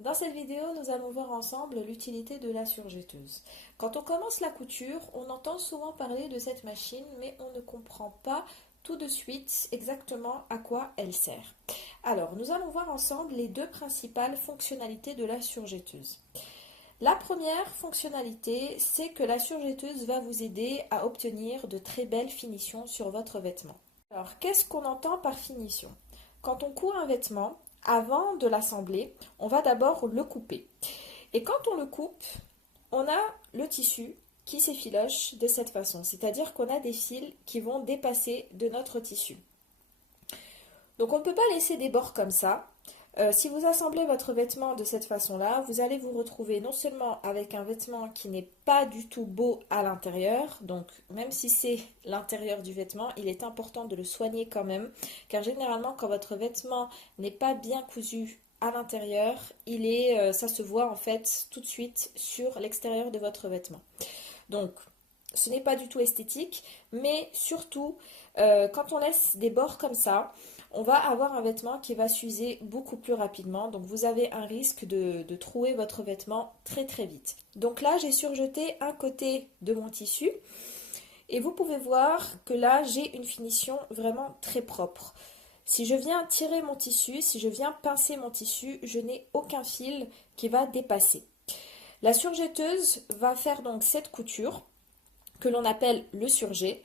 Dans cette vidéo, nous allons voir ensemble l'utilité de la surjetteuse. Quand on commence la couture, on entend souvent parler de cette machine, mais on ne comprend pas tout de suite exactement à quoi elle sert. Alors, nous allons voir ensemble les deux principales fonctionnalités de la surjetteuse. La première fonctionnalité, c'est que la surjetteuse va vous aider à obtenir de très belles finitions sur votre vêtement. Alors, qu'est-ce qu'on entend par finition? Quand on coud un vêtement, avant de l'assembler, on va d'abord le couper. Et quand on le coupe, on a le tissu qui s'effiloche de cette façon, c'est-à-dire qu'on a des fils qui vont dépasser de notre tissu. Donc on ne peut pas laisser des bords comme ça. Si vous assemblez votre vêtement de cette façon-là, vous allez vous retrouver non seulement avec un vêtement qui n'est pas du tout beau à l'intérieur, donc même si c'est l'intérieur du vêtement, il est important de le soigner quand même, car généralement quand votre vêtement n'est pas bien cousu à l'intérieur, ça se voit en fait tout de suite sur l'extérieur de votre vêtement. Donc ce n'est pas du tout esthétique, mais surtout, quand on laisse des bords comme ça, on va avoir un vêtement qui va s'user beaucoup plus rapidement. Donc vous avez un risque de trouer votre vêtement très très vite. Donc là, j'ai surjeté un côté de mon tissu. Et vous pouvez voir que là, j'ai une finition vraiment très propre. Si je viens tirer mon tissu, si je viens pincer mon tissu, je n'ai aucun fil qui va dépasser. La surjetteuse va faire donc cette couture que l'on appelle le surjet.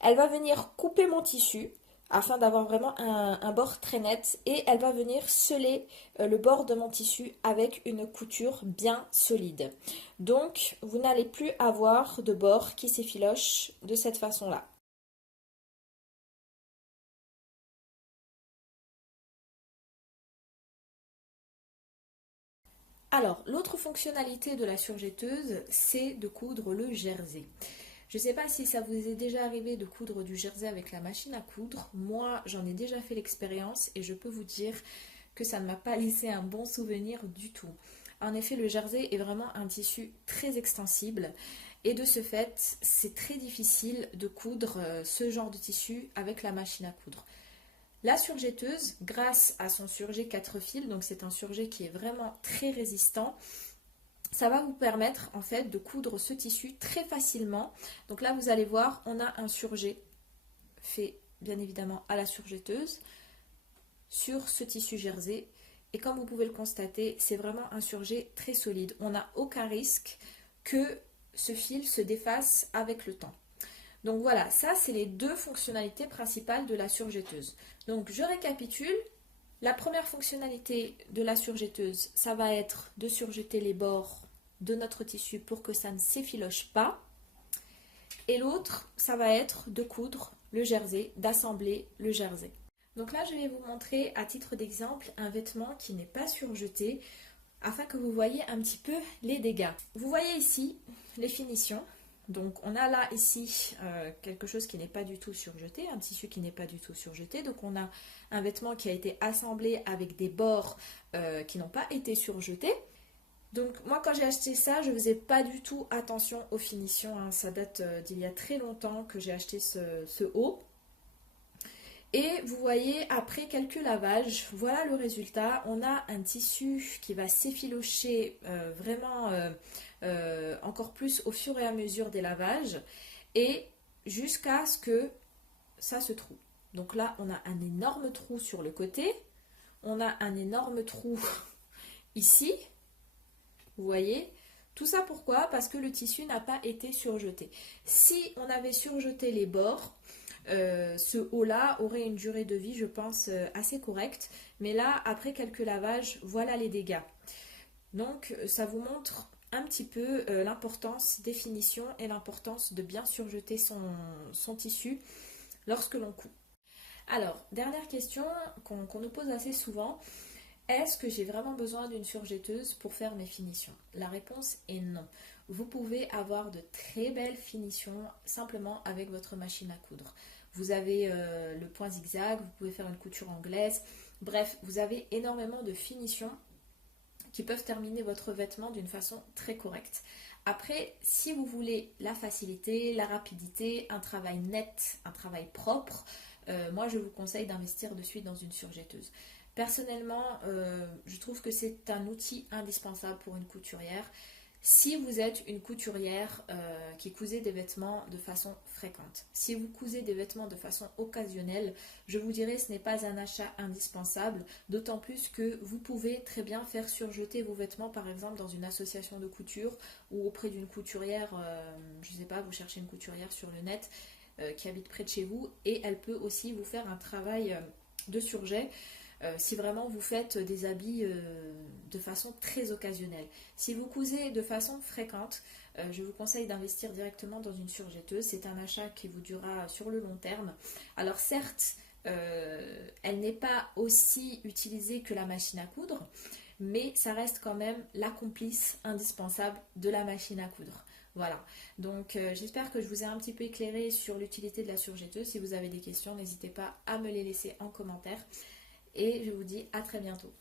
Elle va venir couper mon tissu afin d'avoir vraiment un bord très net et elle va venir sceller le bord de mon tissu avec une couture bien solide. Donc vous n'allez plus avoir de bord qui s'effiloche de cette façon-là. Alors, l'autre fonctionnalité de la surjetteuse, c'est de coudre le jersey. Je ne sais pas si ça vous est déjà arrivé de coudre du jersey avec la machine à coudre. Moi, j'en ai déjà fait l'expérience et je peux vous dire que ça ne m'a pas laissé un bon souvenir du tout. En effet, le jersey est vraiment un tissu très extensible et de ce fait, c'est très difficile de coudre ce genre de tissu avec la machine à coudre. La surjetteuse, grâce à son surjet 4 fils, donc c'est un surjet qui est vraiment très résistant, ça va vous permettre en fait de coudre ce tissu très facilement. Donc là vous allez voir, on a un surjet fait bien évidemment à la surjetteuse sur ce tissu jersey. Et comme vous pouvez le constater, c'est vraiment un surjet très solide. On n'a aucun risque que ce fil se défasse avec le temps. Donc voilà, ça c'est les deux fonctionnalités principales de la surjetteuse. Donc je récapitule. La première fonctionnalité de la surjetteuse, ça va être de surjeter les bords de notre tissu pour que ça ne s'effiloche pas. Et l'autre, ça va être de coudre le jersey, d'assembler le jersey. Donc là, je vais vous montrer à titre d'exemple un vêtement qui n'est pas surjeté afin que vous voyez un petit peu les dégâts. Vous voyez ici les finitions. Donc on a là ici quelque chose qui n'est pas du tout surjeté, un tissu qui n'est pas du tout surjeté. Donc on a un vêtement qui a été assemblé avec des bords qui n'ont pas été surjetés. Donc moi quand j'ai acheté ça, je ne faisais pas du tout attention aux finitions, hein. Ça date d'il y a très longtemps que j'ai acheté ce haut. Et vous voyez, après quelques lavages, voilà le résultat. On a un tissu qui va s'effilocher vraiment encore plus au fur et à mesure des lavages et jusqu'à ce que ça se trouve. Donc là, on a un énorme trou sur le côté. On a un énorme trou ici. Vous voyez? Tout ça pourquoi? Parce que le tissu n'a pas été surjeté. Si on avait surjeté les bords, ce haut-là aurait une durée de vie, je pense, assez correcte. Mais là, après quelques lavages, voilà les dégâts. Donc, ça vous montre un petit peu l'importance des finitions et l'importance de bien surjeter son tissu lorsque l'on coud. Alors, dernière question qu'on nous pose assez souvent. Est-ce que j'ai vraiment besoin d'une surjetteuse pour faire mes finitions? La réponse est non. Vous pouvez avoir de très belles finitions simplement avec votre machine à coudre. Vous avez le point zigzag, vous pouvez faire une couture anglaise. Bref, vous avez énormément de finitions qui peuvent terminer votre vêtement d'une façon très correcte. Après, si vous voulez la facilité, la rapidité, un travail net, un travail propre, moi je vous conseille d'investir de suite dans une surjetteuse. Personnellement, je trouve que c'est un outil indispensable pour une couturière. Si vous êtes une couturière qui cousez des vêtements de façon fréquente, si vous cousez des vêtements de façon occasionnelle, je vous dirais ce n'est pas un achat indispensable, d'autant plus que vous pouvez très bien faire surjeter vos vêtements par exemple dans une association de couture ou auprès d'une couturière, je ne sais pas, vous cherchez une couturière sur le net qui habite près de chez vous et elle peut aussi vous faire un travail de surjet si vraiment vous faites des habits de façon très occasionnelle. Si vous cousez de façon fréquente, je vous conseille d'investir directement dans une surjetteuse. C'est un achat qui vous durera sur le long terme. Alors certes, elle n'est pas aussi utilisée que la machine à coudre, mais ça reste quand même la complice indispensable de la machine à coudre. Voilà, donc j'espère que je vous ai un petit peu éclairé sur l'utilité de la surjetteuse. Si vous avez des questions, n'hésitez pas à me les laisser en commentaire et je vous dis à très bientôt.